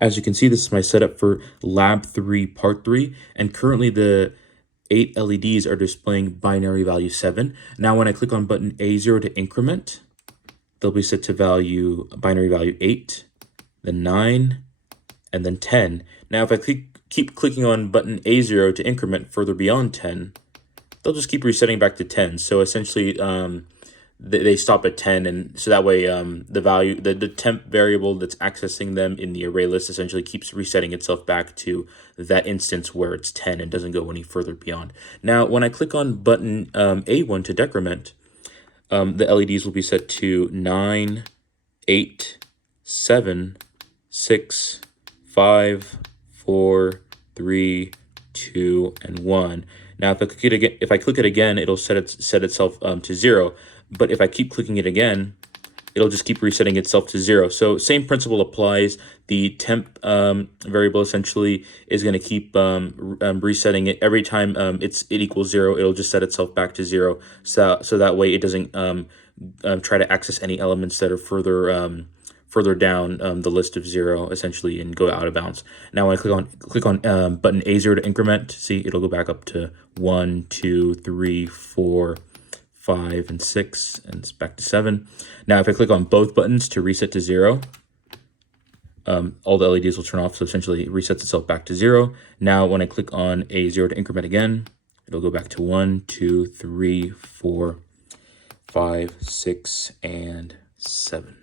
As you can see, this is my setup for lab 3 part 3, and currently the 8 LEDs are displaying binary value 7. Now when I click on button A0 to increment, they'll be set to binary value 8, then 9, and then 10. Now if I keep clicking on button A0 to increment further beyond 10, they'll just keep resetting back to 10. So essentially, they stop at 10, and so that way the temp variable that's accessing them in the array list essentially keeps resetting itself back to that instance where it's 10 and doesn't go any further beyond. Now when I click on button A1 to decrement, the LEDs will be set to 9, 8, 7, 6, 5, 4, 3, 2, and 1. Now if I click it again, it'll set itself to 0. But if I keep clicking it again, it'll just keep resetting itself to 0. So same principle applies. The temp variable essentially is going to keep resetting it every time it equals 0. It'll just set itself back to 0. So that way it doesn't try to access any elements that are further down the list of 0 essentially and go out of bounds. Now when I click on button A0 to increment, see, it'll go back up to 1, 2, 3, 4, 5, and 6, and it's back to 7. Now if I click on both buttons to reset to 0, all the LEDs will turn off, so essentially it resets itself back to 0. Now when I click on A0 to increment again, it'll go back to 1, 2, 3, 4, 5, 6, and 7.